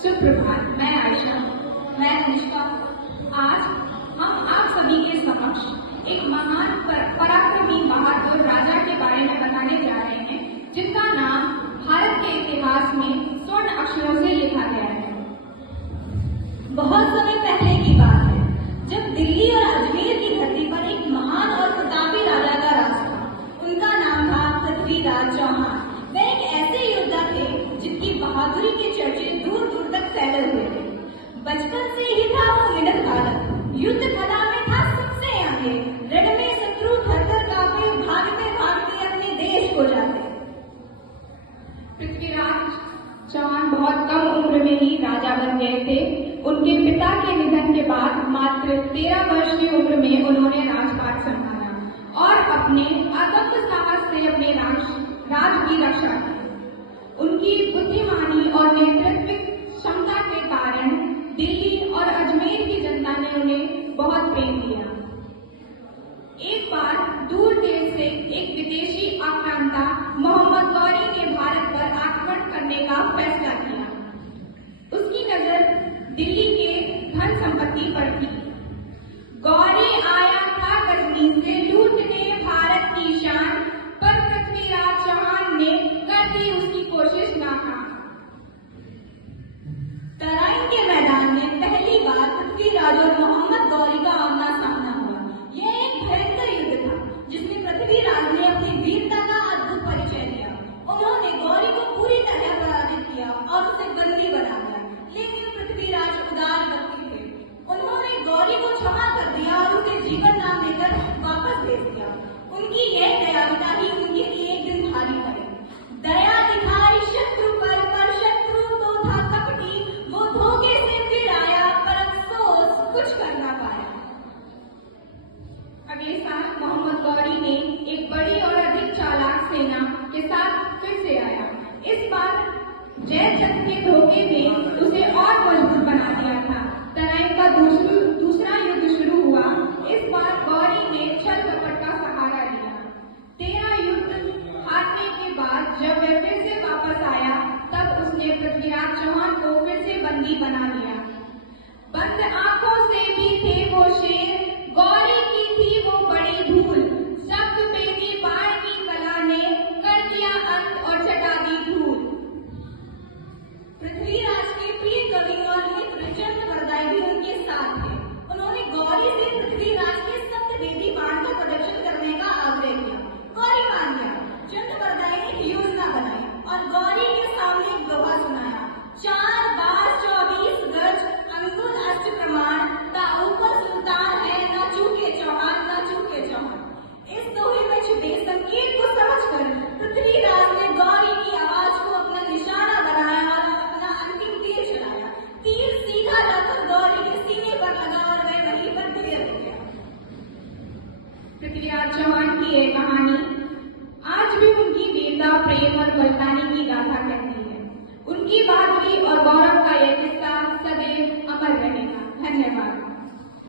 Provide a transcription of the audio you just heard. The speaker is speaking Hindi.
सुप्रभात। मैं आयशा। मैं अनुष्का। आज हम आप सभी के समक्ष एक महान पराक्रमी बहादुर राजा के बारे में बताने जा रहे हैं, जिनका नाम भारत के इतिहास में स्वर्ण अक्षरों से लिखा गया है। बहुत समय पहले की बात है, जब दिल्ली और अजमेर की धरती पर एक महान और प्रतापी राजा का राज था। उनका नाम था पृथ्वीराज चौहान। वे एक ऐसे योद्धा थे जिनकी बहादुरी के चर्चे दूर दूर तक फैले हुए थे। बचपन से ही था वो मिनट बालक, युद्ध कला में था सबसे आगे। रण में शत्रु थर-थर कांपे, भागते भागते अपने देश को जाते। पृथ्वीराज चौहान बहुत कम उम्र में ही राजा बन गए थे। उनके पिता के निधन के बाद मात्र 13 वर्ष की उम्र में उन्होंने राजपाट संभाला और अपने अदम्य साहस से अपने राज की रक्षा की। उनकी बुद्धिमानी और नेतृत्व क्षमता के कारण दिल्ली और अजमेर की जनता ने उन्हें बहुत प्रेम किया। एक बार दूर देश से एक विदेशी आक्रांता मोहम्मद गौरी ने भारत पर आक्रमण करने का फैसला किया। उसकी नजर दिल्ली के धन संपत्ति पर थी। गौरी आया था गजनी से लूटने भारत की शान, पर पृथ्वीराज चौहान ने कर दी उसकी कोशिश नाकाम। तराइन के मैदान में पहली बार पृथ्वीराज और मोहम्मद गौरी का आमना सामना हुआ। यह एक भयंकर युद्ध था, जिसमें पृथ्वीराज ने अपनी वीरता का अद्भुत परिचय दिया। उन्होंने गौरी को पूरी तरह पराजित किया और उसे बंदी बना दिया, लेकिन पृथ्वीराज उदार व्यक्ति थे। उन्होंने गौरी को क्षमा कर दिया और उसे जीवन नाम देकर वापस भेज दिया। उनकी यह दयालुता ही उनके लिए एक दिन भारी पड़े। दया दिखाई शत्रु पर शत्रु तो था कपटी, वो धोखे से फिर आया, पर अफसोस कुछ कर ना पाया। अगले साल मोहम्मद गौरी ने एक बड़ी और अधिक चालाक सेना के साथ फिर से आया। इस बार जयचंद के धोखे में उसे और मजबूत बना दिया था। तराइन का दूसरा युद्ध शुरू हुआ। इस बार गौरी ने छल कपट का सहारा लिया। 13 युद्ध हारने के बाद जब वह फिर से वापस आया, तब उसने पृथ्वीराज चौहान को फिर से बंदी बना लिया। बंद आंखों से भी थे वो शेर, गौरी की थी वो बड़ी भूल। शब्द बेबी बाण की कला ने कर दिया अंत और चटा दी धूल। पृथ्वीराज के प्रिय कवि और मित्र चंद्रवरदाई भी उनके साथ थे। उन्होंने गौरी से पृथ्वीराज के शब्दभेदी बाण का प्रदर्शन करने का आग्रह किया। गौरी मान गया। चंद्रवरदाई ने एक योजना बनाई और गौरी के सामने एक दोहा सुनाया। 4 बार 24 गज अंगुल अष्ट प्रमाण, ता ऊपर सुल्तान है, न चूके चौहान, न चूके चौहान। इस दोहे में छुपे संकेत को समझकर पृथ्वीराज ने गौरी की आवाज को अपना निशाना बनाया और अपना अंतिम तीर चलाया। तीर सीधा जाकर गौरी के सीने पर लगा और वह वहीं पर ढेर हो गया। पृथ्वीराज चौहान की यह कहानी आज भी उनकी वीरता, प्रेम और बलिदानी की गाथा कहती है। उनकी बहादुरी और गौरव का यह किस्सा सदैव अमर रहेगा। धन्यवाद।